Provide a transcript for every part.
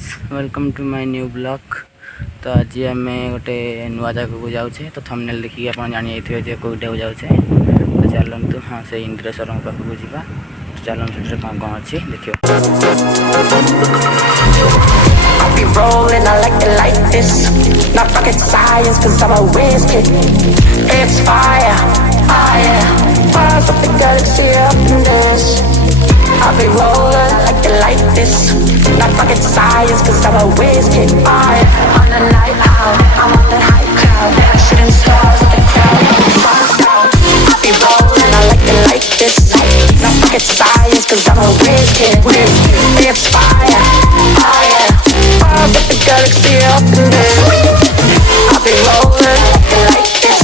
Friends welcome to my new blog. तो आज आम गोटे नुआ जगह को जाऊे तो थंबनेल देखिए आप जानी जे कौटा जाऊे। तो चलतु हाँ से इंद्रेश्वर पाखक जावा। चलतु से कौन कौन अच्छी देखिए। I'll be rolling, I like this. Not rocket science, cause I'm a whiz kid. It's fire, fire. Fires up the galaxy up in this. I'll be rolling, I like this. Not rocket science, cause I'm a whiz kid. Fire. On the night out, I'm on the high cloud. Shooting stars at the crowd, sun's down. I'll be rolling, I like this. Not rocket science, cause I'm a whiz kid. It's fire, fire. Up the galaxy up in this. I'll be rolling like this.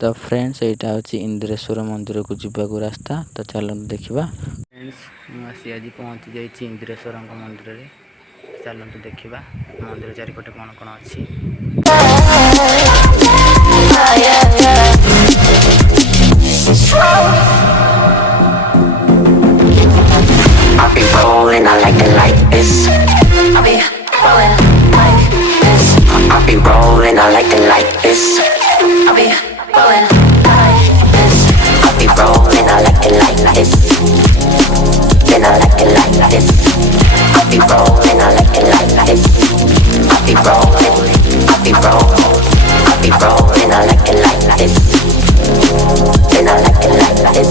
तो friends यहाँ हूँ इंद्रेश्वर मंदिर को जावाक रास्ता। तो चलते देखा। Friends मुझे आज पहुँची जाइए इंद्रेश्वर मंदिर में। चलते देखा मंदिर चारिपटे कौन कौन अच्छी। I'll be rolling, I like this. I'll be rolling like this. I'll be rolling, I like this. I'll be rolling like this. I'll be rolling, I like this. Then I like this. I'll be rolling, I like this. I'll be rolling, I'll be rolling, I'll be rolling, I like this. Then I like this.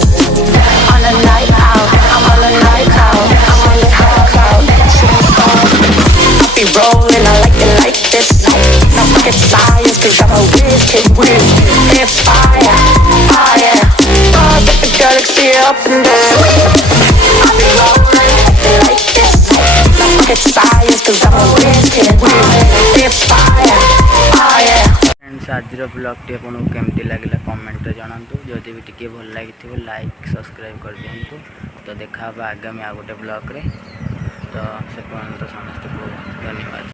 On a night out, I'm on a night out, I'm on the high cloud, shooting stars. I'll be rolling, I like this. Not rocket science, cause I'm a whiz kid. It's fire, fire. Stars at the galaxy up in this. I'll be rolling like this. Not rocket science, cause I'm a whiz kid. It's fire, fire. Friends आज blog T आपको केमती लगे comment जनातु। जदि भी T भल लगी like subscribe कर दिंतु। तो देखा आगामी आ गोटे ब्लॉग रे। तो से पर्यंत समस्त को धन्यवाद।